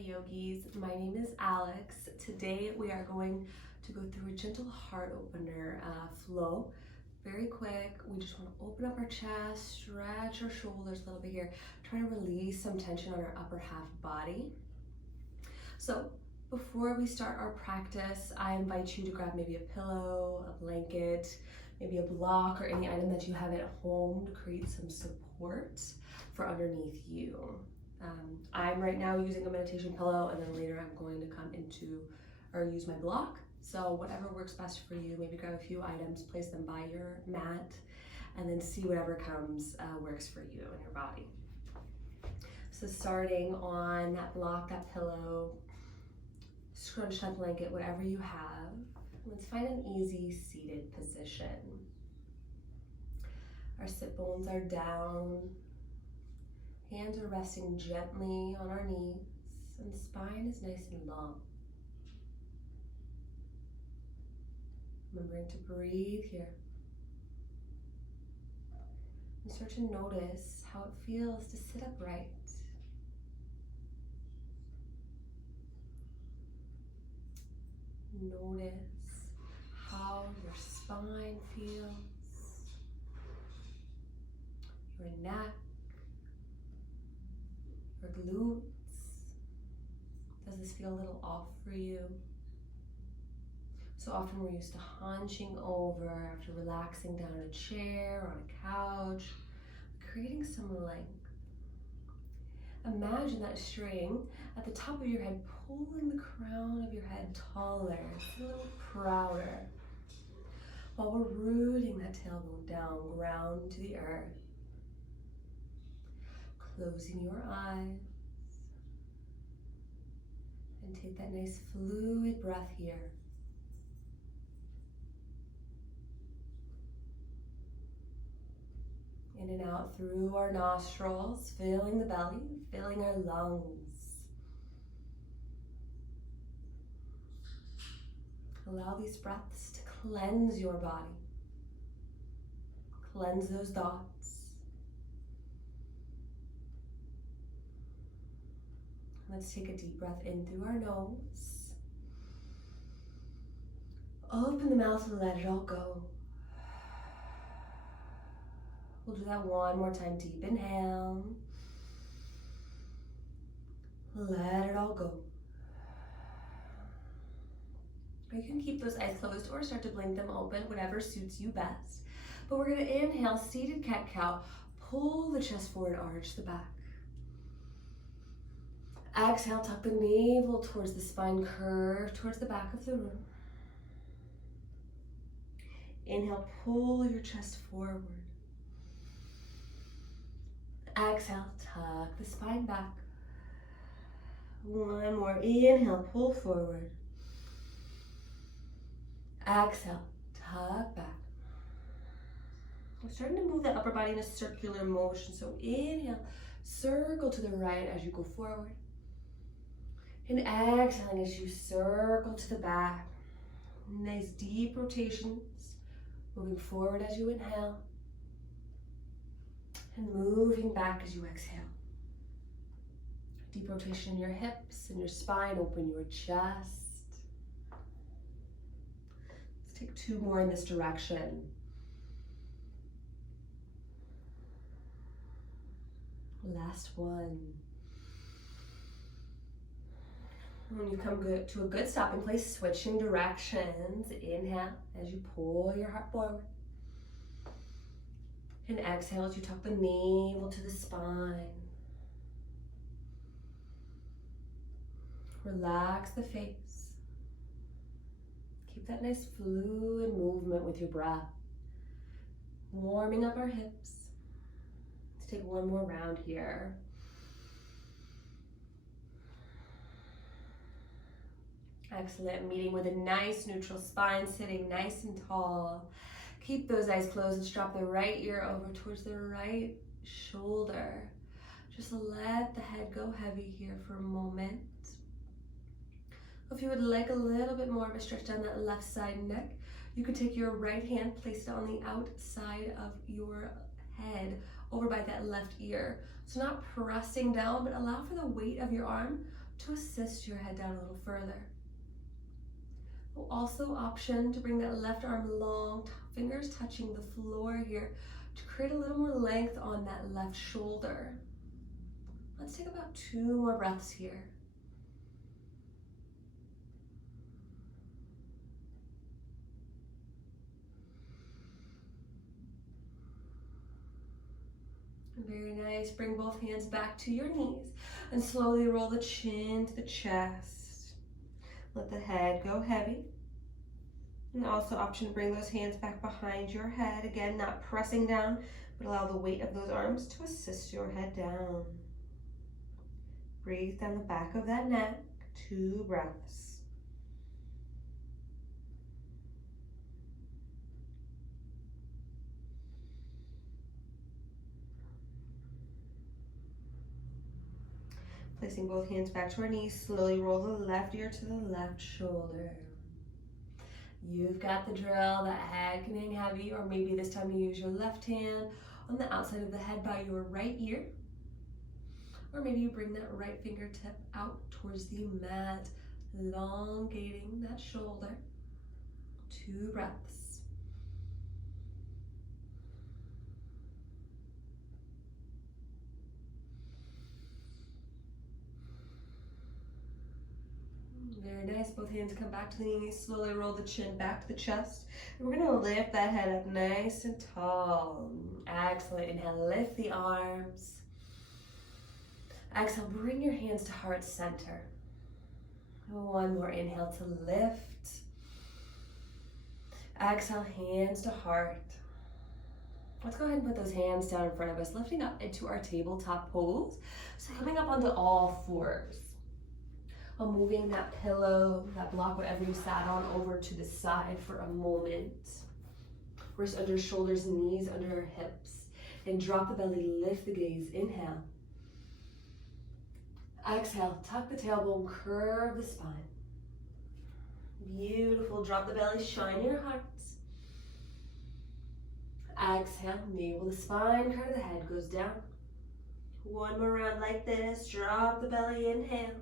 yogis, my name is Alex. Today we are going to go through a gentle heart opener flow. Very quick, we just want to open up our chest, stretch our shoulders a little bit here, try to release some tension on our upper half body. So before we start our practice, I invite you to grab maybe a pillow, a blanket, maybe a block or any item that you have at home to create some support for underneath you. I'm right now using a meditation pillow, and then later I'm going to come into or use my block. So whatever works best for you, maybe grab a few items, place them by your mat, and then see whatever comes works for you and your body. So starting on that block, that pillow, scrunch that blanket, whatever you have. Let's find an easy seated position. Our sit bones are down. Hands are resting gently on our knees, and the spine is nice and long. Remembering to breathe here. And start to notice how it feels to sit upright. Notice how your spine feels, your neck, your glutes. Does this feel a little off for you? So often we're used to hunching over after relaxing down in a chair or on a couch, creating some length. Imagine that string at the top of your head, pulling the crown of your head taller, a little prouder, while we're rooting that tailbone down, ground to the earth. Closing your eyes, and take that nice fluid breath here. In and out through our nostrils, filling the belly, filling our lungs. Allow these breaths to cleanse your body. Cleanse those thoughts. Let's take a deep breath in through our nose. Open the mouth and let it all go. We'll do that one more time. Deep inhale. Let it all go. You can keep those eyes closed or start to blink them open, whatever suits you best. But we're going to inhale, seated cat-cow. Pull the chest forward, arch the back. Exhale, tuck the navel towards the spine, curve towards the back of the room. Inhale, pull your chest forward. Exhale, tuck the spine back. One more. Inhale, pull forward. Exhale, tuck back. We're starting to move that upper body in a circular motion. So inhale, circle to the right as you go forward. And exhaling as you circle to the back. Nice deep rotations. Moving forward as you inhale. And moving back as you exhale. Deep rotation in your hips and your spine. Open your chest. Let's take two more in this direction. Last one. When you come to a good stopping place, switching directions. Inhale as you pull your heart forward. And exhale as you tuck the navel to the spine. Relax the face. Keep that nice fluid movement with your breath. Warming up our hips. Let's take one more round here. Excellent. Meeting with a nice neutral spine, sitting nice and tall. Keep those eyes closed and drop the right ear over towards the right shoulder. Just let the head go heavy here for a moment. If you would like a little bit more of a stretch down that left side neck, you could take your right hand, place it on the outside of your head, over by that left ear. So not pressing down, but allow for the weight of your arm to assist your head down a little further. We'll also option to bring that left arm long, fingers touching the floor here to create a little more length on that left shoulder. Let's take about 2 more breaths here. Very nice. Bring both hands back to your knees and slowly roll the chin to the chest. Let the head go heavy. And also option to bring those hands back behind your head. Again, not pressing down, but allow the weight of those arms to assist your head down. Breathe down the back of that neck. 2 breaths. Placing both hands back to our knees, slowly roll the left ear to the left shoulder. You've got the drill. That head can hang heavy, or maybe this time you use your left hand on the outside of the head by your right ear. Or maybe you bring that right fingertip out towards the mat, elongating that shoulder. 2 breaths. Very nice. Both hands come back to the knees. Slowly roll the chin back to the chest. And we're going to lift that head up nice and tall. Excellent. Inhale, lift the arms. Exhale, bring your hands to heart center. 1 more inhale to lift. Exhale, hands to heart. Let's go ahead and put those hands down in front of us, lifting up into our tabletop pose. So coming up onto all 4s. While moving that pillow, that block, whatever you sat on, over to the side for a moment. Wrist under shoulders, knees under hips. And drop the belly, lift the gaze. Inhale. Exhale, tuck the tailbone, curve the spine. Beautiful. Drop the belly, shine your heart. Exhale, navel the spine, curve the head goes down. 1 more round like this. Drop the belly, inhale.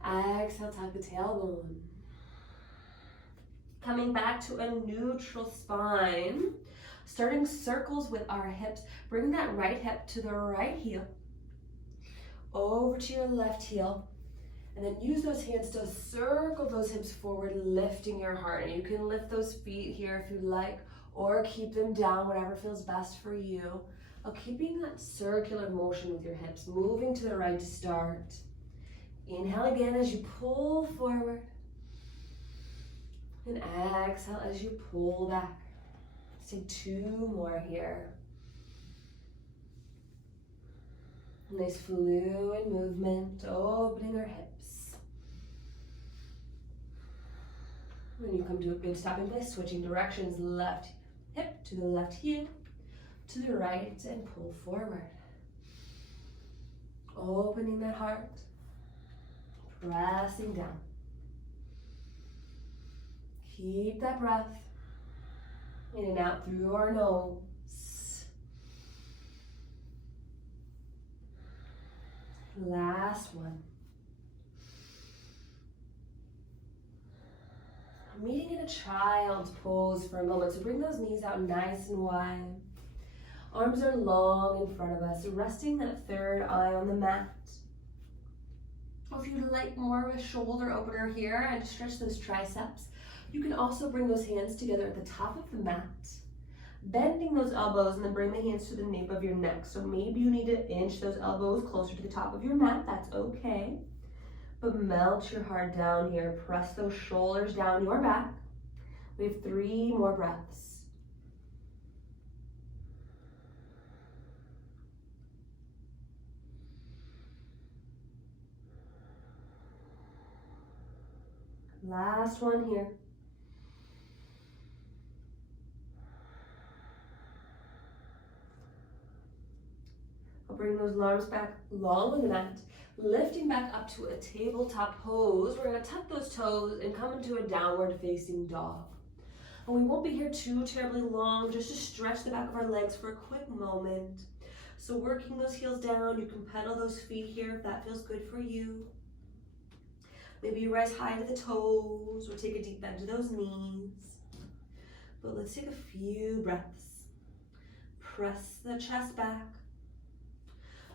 Exhale, tuck the tailbone. Coming back to a neutral spine. Starting circles with our hips. Bring that right hip to the right heel. Over to your left heel. And then use those hands to circle those hips forward, lifting your heart. And you can lift those feet here if you like, or keep them down, whatever feels best for you. Keeping that circular motion with your hips, moving to the right to start. Inhale again as you pull forward. And exhale as you pull back. Let's take 2 more here. Nice fluid movement, opening our hips. When you come to a good stopping place, switching directions, left hip to the left heel, to the right, and pull forward. Opening that heart. Pressing down. Keep that breath in and out through our nose. Last one. Meeting in a child's pose for a moment. So bring those knees out nice and wide. Arms are long in front of us, resting that 3rd eye on the mat. If you'd like more of a shoulder opener here and stretch those triceps, you can also bring those hands together at the top of the mat, bending those elbows, and then bring the hands to the nape of your neck. So maybe you need to inch those elbows closer to the top of your mat. That's okay. But melt your heart down here. Press those shoulders down your back. We have 3 more breaths. Last one here. I'll bring those arms back long on the mat, lifting back up to a tabletop pose. We're going to tuck those toes and come into a downward facing dog. And we won't be here too terribly long, just to stretch the back of our legs for a quick moment. So working those heels down, you can pedal those feet here if that feels good for you. Maybe you rise high to the toes or take a deep bend to those knees. But let's take a few breaths. Press the chest back.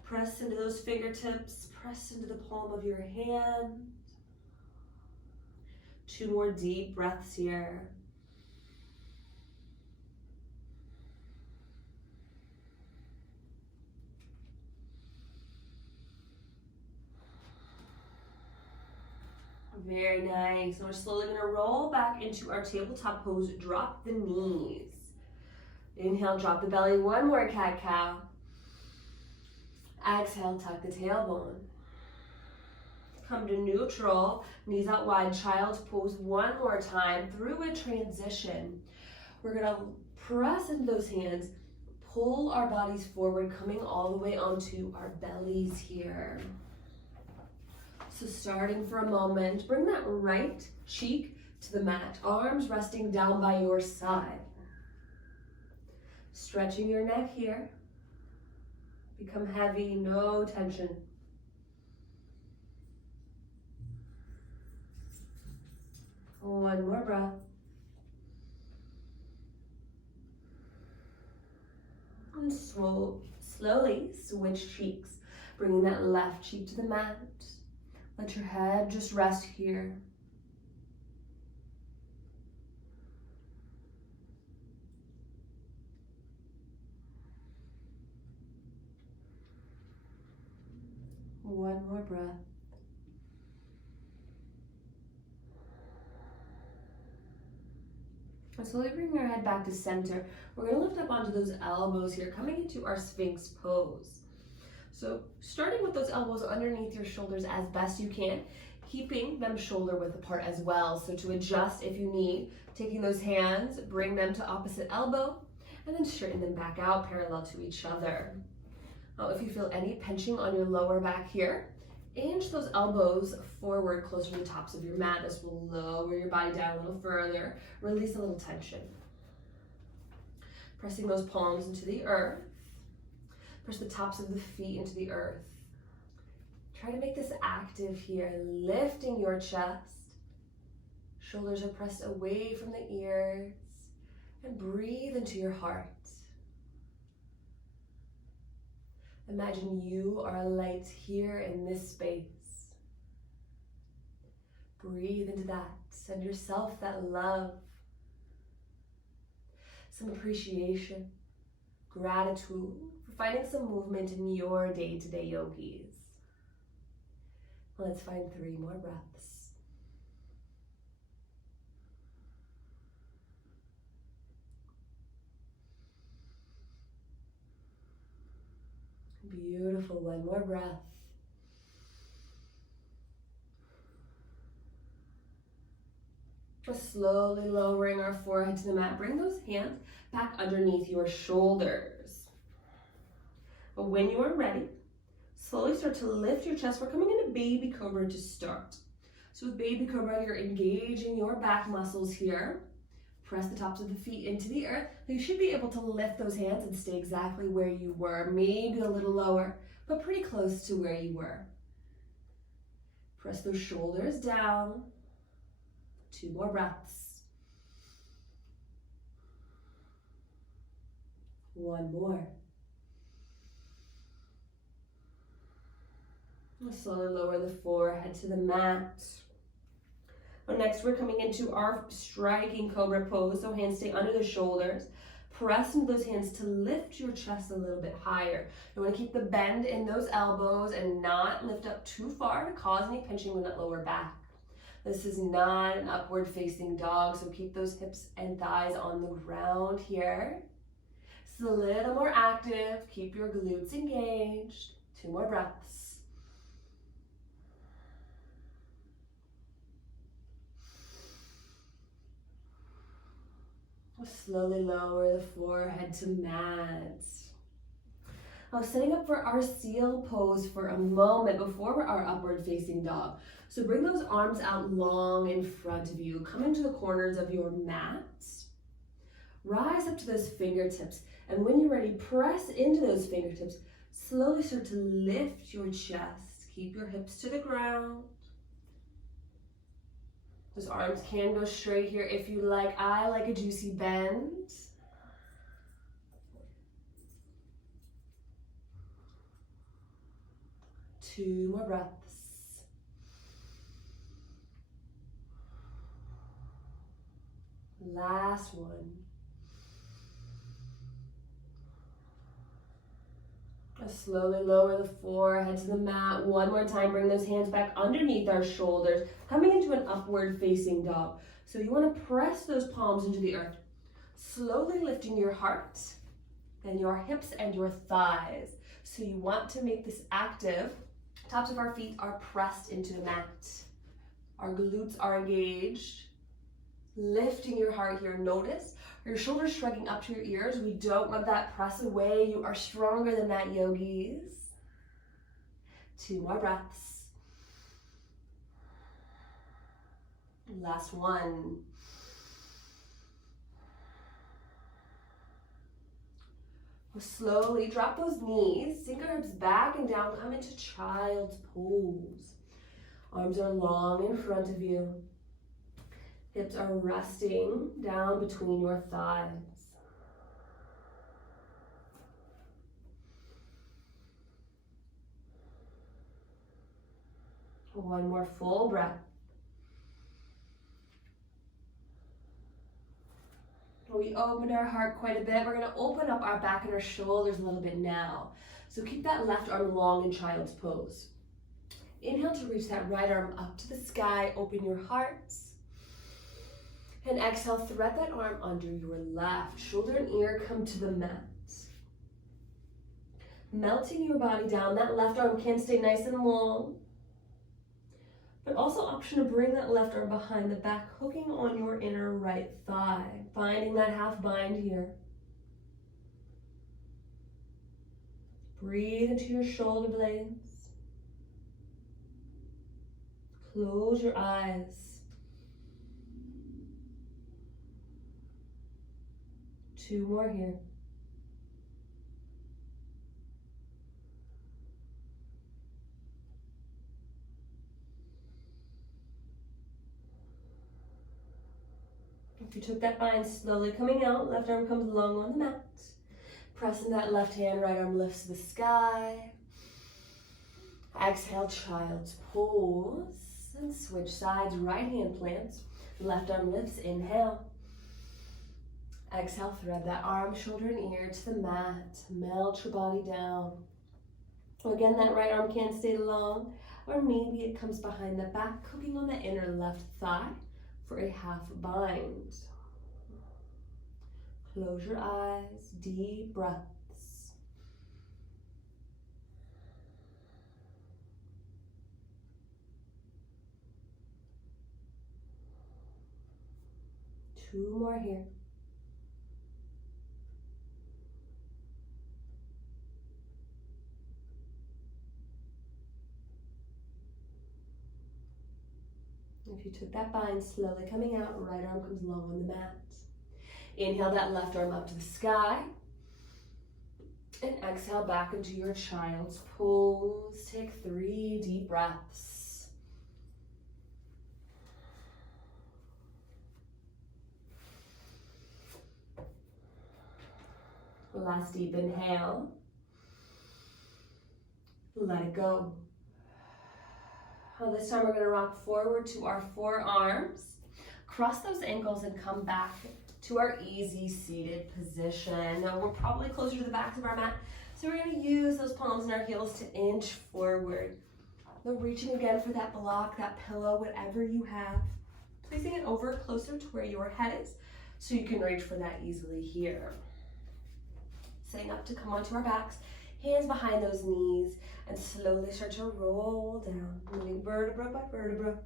Press into those fingertips. Press into the palm of your hand. 2 more deep breaths here. Very nice. And we're slowly going to roll back into our tabletop pose. Drop the knees. Inhale, drop the belly. 1 more cat-cow. Exhale, tuck the tailbone. Come to neutral, knees out wide, child's pose 1 more time through a transition. We're gonna press into those hands, pull our bodies forward, coming all the way onto our bellies here. So starting for a moment, bring that right cheek to the mat, arms resting down by your side. Stretching your neck here. Become heavy, no tension. One more breath. And slowly switch cheeks, bringing that left cheek to the mat. Let your head just rest here. One more breath. And slowly bring your head back to center. We're going to lift up onto those elbows here, coming into our Sphinx pose. So starting with those elbows underneath your shoulders as best you can, keeping them shoulder width apart as well. So to adjust if you need, taking those hands, bring them to opposite elbow, and then straighten them back out parallel to each other. Now, if you feel any pinching on your lower back here, inch those elbows forward closer to the tops of your mat. This will lower your body down a little further, release a little tension. Pressing those palms into the earth. Press the tops of the feet into the earth. Try to make this active here, lifting your chest. Shoulders are pressed away from the ears, and breathe into your heart. Imagine you are a light here in this space. Breathe into that. Send yourself that love, some appreciation, gratitude for finding some movement in your day-to-day yogis. Let's find 3 more breaths. Beautiful, 1 more breath. Just slowly lowering our forehead to the mat. Bring those hands back underneath your shoulders. But when you are ready, slowly start to lift your chest. We're coming into baby cobra to start. So with baby cobra, you're engaging your back muscles here. Press the tops of the feet into the earth. You should be able to lift those hands and stay exactly where you were, maybe a little lower, but pretty close to where you were. Press those shoulders down. 2 more breaths. 1 more. Slowly lower the forehead to the mat. Well, next, we're coming into our striking cobra pose. So hands stay under the shoulders. Press into those hands to lift your chest a little bit higher. You want to keep the bend in those elbows and not lift up too far to cause any pinching with that lower back. This is not an upward facing dog, so keep those hips and thighs on the ground here. It's a little more active. Keep your glutes engaged. 2 more breaths. Slowly lower the forehead to mat. Now setting up for our seal pose for a moment before our upward facing dog. So bring those arms out long in front of you. Come into the corners of your mat. Rise up to those fingertips. And when you're ready, press into those fingertips. Slowly start to lift your chest. Keep your hips to the ground. Those arms can go straight here if you like. I like a juicy bend. Two more breaths. Last one. Slowly lower the forehead to the mat. One more time, bring those hands back underneath our shoulders, coming into an upward facing dog. So you want to press those palms into the earth. Slowly lifting your heart and your hips and your thighs. So you want to make this active. Tops of our feet are pressed into the mat. Our glutes are engaged. Lifting your heart here. Notice your shoulders shrugging up to your ears. We don't want that press away. You are stronger than that, yogis. Two more breaths. Last one. We'll slowly drop those knees, sink our hips back and down, come into child's pose. Arms are long in front of you. Hips are resting down between your thighs. One more full breath. We opened our heart quite a bit. We're going to open up our back and our shoulders a little bit now. So keep that left arm long in child's pose. Inhale to reach that right arm up to the sky. Open your heart. And exhale, thread that arm under your left. Shoulder and ear come to the mat. Melting your body down. That left arm can stay nice and long. But also option to bring that left arm behind the back, hooking on your inner right thigh. Finding that half bind here. Breathe into your shoulder blades. Close your eyes. Two more here. If you took that bind, slowly coming out, left arm comes long on the mat. Pressing that left hand, right arm lifts to the sky. Exhale, child's pose. And switch sides, right hand plants. Left arm lifts, inhale. Exhale, thread that arm, shoulder, and ear to the mat. Melt your body down. Again, that right arm can stay long, or maybe it comes behind the back, hooking on the inner left thigh for a half bind. Close your eyes, deep breaths. Two more here. If you took that bind, slowly coming out, right arm comes long on the mat. Inhale that left arm up to the sky. And exhale back into your child's pose. Take 3 deep breaths. Last deep inhale. Let it go. This time we're going to rock forward to our forearms. Cross those ankles and come back to our easy seated position. Now we're probably closer to the backs of our mat, so we're going to use those palms and our heels to inch forward. Now reaching again for that block, that pillow, whatever you have. Placing it over closer to where your head is so you can reach for that easily here. Sitting up to come onto our backs. Hands behind those knees and slowly start to roll down, moving vertebra by vertebra.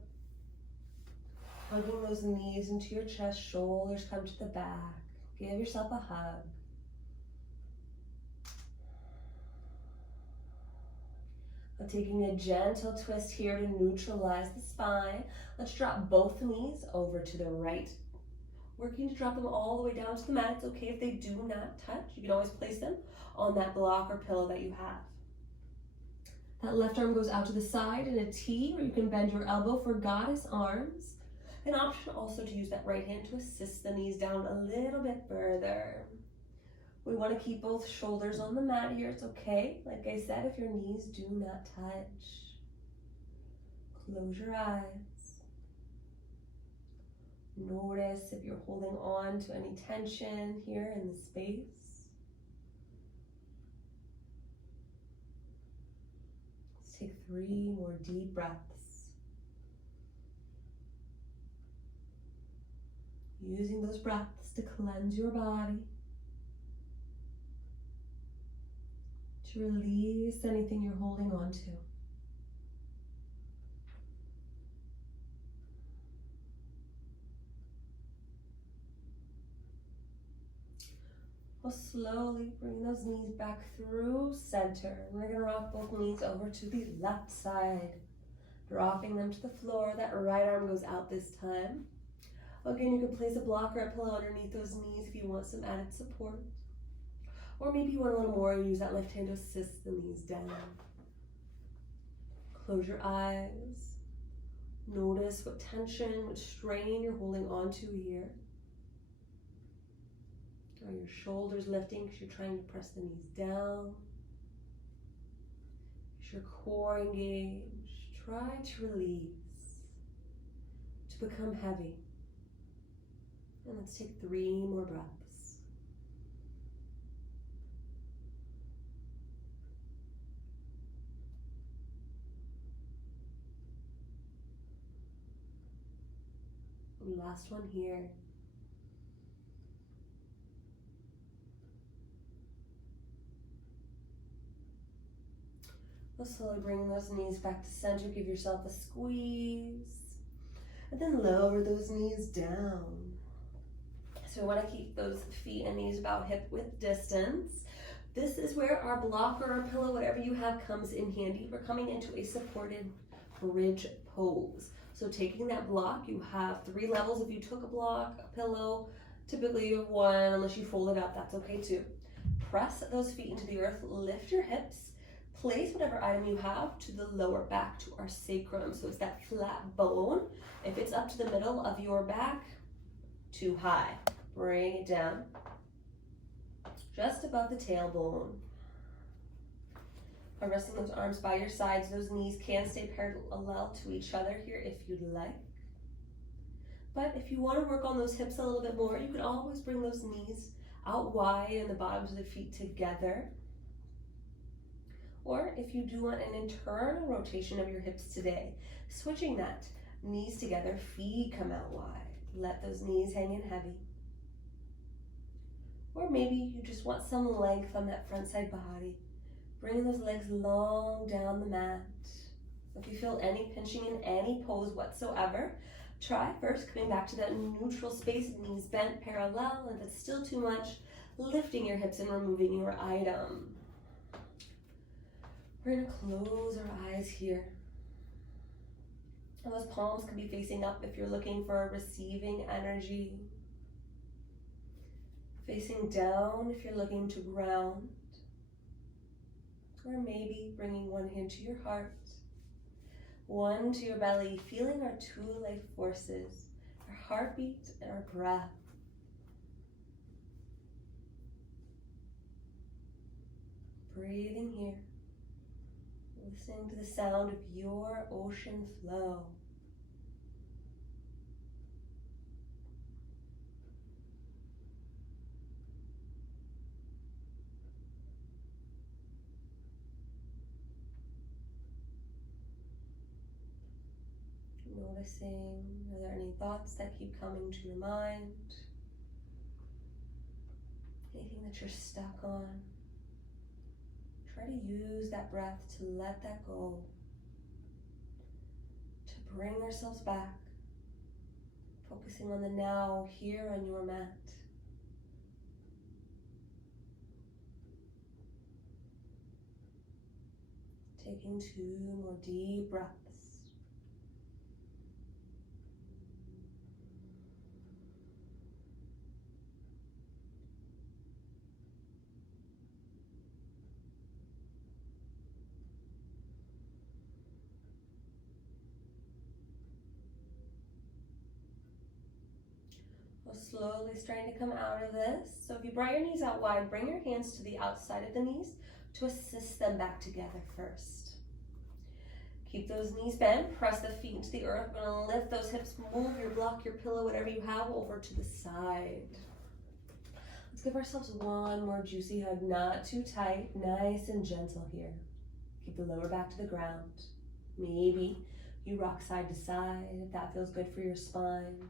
Hugging those knees into your chest, shoulders come to the back. Give yourself a hug. Now taking a gentle twist here to neutralize the spine. Let's drop both knees over to the right. Working to drop them all the way down to the mat. It's okay if they do not touch. You can always place them on that block or pillow that you have. That left arm goes out to the side in a T, or you can bend your elbow for goddess arms. An option also to use that right hand to assist the knees down a little bit further. We want to keep both shoulders on the mat here. It's okay, like I said, if your knees do not touch. Close your eyes. Notice if you're holding on to any tension here in the space. Take 3 more deep breaths. Using those breaths to cleanse your body, to release anything you're holding on to. We'll slowly bring those knees back through center. We're going to rock both knees over to the left side, dropping them to the floor. That right arm goes out this time. Again, you can place a block or a pillow underneath those knees if you want some added support. Or maybe you want a little more and use that left hand to assist the knees down. Close your eyes. Notice what tension, what strain you're holding on to here. Are your shoulders lifting because you're trying to press the knees down? Is your core engaged? Try to release, to become heavy. And let's take 3 more breaths. Last one here. We'll slowly bring those knees back to center. Give yourself a squeeze. And then lower those knees down. So we want to keep those feet and knees about hip width distance. This is where our block or our pillow, whatever you have, comes in handy. We're coming into a supported bridge pose. So taking that block, you have 3 levels. If you took a block, a pillow, typically you have 1, unless you fold it up, that's okay too. Press those feet into the earth, lift your hips. Place whatever item you have to the lower back, to our sacrum. So it's that flat bone. If it's up to the middle of your back, too high. Bring it down. Just above the tailbone. By resting those arms by your sides, those knees can stay parallel to each other here if you'd like. But if you want to work on those hips a little bit more, you can always bring those knees out wide and the bottoms of the feet together. Or if you do want an internal rotation of your hips today, switching that, knees together, feet come out wide. Let those knees hang in heavy. Or maybe you just want some length on that front side body. Bring those legs long down the mat. If you feel any pinching in any pose whatsoever, try first coming back to that neutral space, knees bent parallel. If it's still too much, lifting your hips and removing your item. We're going to close our eyes here. And those palms can be facing up if you're looking for receiving energy. Facing down if you're looking to ground. Or maybe bringing one hand to your heart, one to your belly, feeling our 2 life forces, our heartbeat and our breath. Breathing here. Listening to the sound of your ocean flow. Noticing, are there any thoughts that keep coming to your mind? Anything that you're stuck on? Try to use that breath to let that go, to bring ourselves back, focusing on the now, here on your mat. Taking 2 more deep breaths. We're slowly starting to come out of this. So if you brought your knees out wide, bring your hands to the outside of the knees to assist them back together first. Keep those knees bent, press the feet into the earth. We're gonna lift those hips, move your block, your pillow, whatever you have, over to the side. Let's give ourselves one more juicy hug, not too tight, nice and gentle here. Keep the lower back to the ground. Maybe you rock side to side if that feels good for your spine.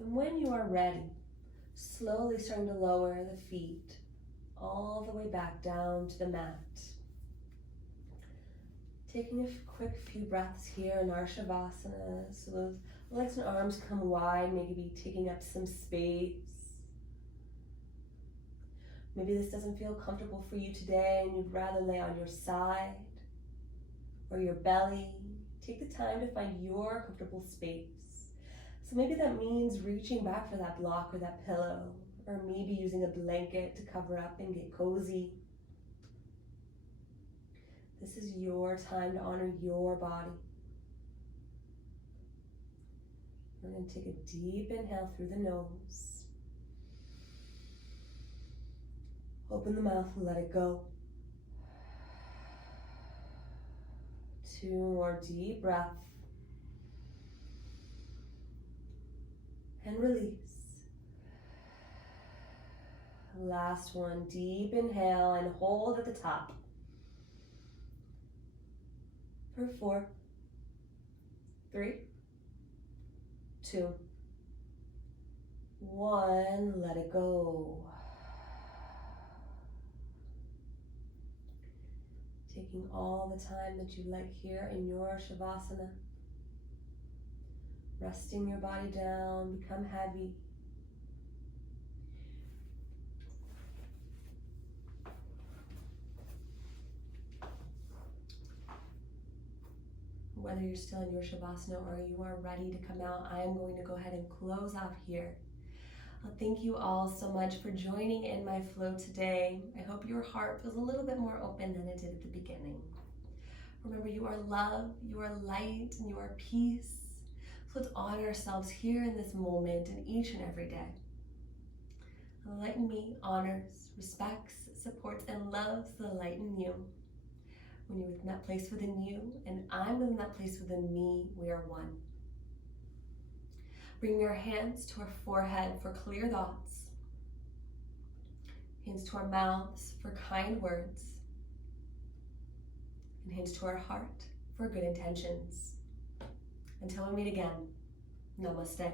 And when you are ready, slowly starting to lower the feet all the way back down to the mat. Taking a quick few breaths here in our Shavasana, so those legs and arms come wide, maybe taking up some space. Maybe this doesn't feel comfortable for you today and you'd rather lay on your side or your belly. Take the time to find your comfortable space. So maybe that means reaching back for that block or that pillow, or maybe using a blanket to cover up and get cozy. This is your time to honor your body. We're going to take a deep inhale through the nose. Open the mouth and let it go. 2 more deep breaths. And release. Last one, deep inhale and hold at the top. For 4, 3, 2, 1, let it go. Taking all the time that you like here in your Shavasana. Resting your body down, become heavy. Whether you're still in your Shavasana or you are ready to come out, I am going to go ahead and close out here. Thank you all so much for joining in my flow today. I hope your heart feels a little bit more open than it did at the beginning. Remember, you are love, you are light, and you are peace. So let's honor ourselves here in this moment and each and every day. Enlighten me honors, respects, supports, and loves the light in you. When you're within that place within you, and I'm within that place within me, we are one. Bring your hands to our forehead for clear thoughts. Hands to our mouths for kind words. And hands to our heart for good intentions. Until we meet again, namaste.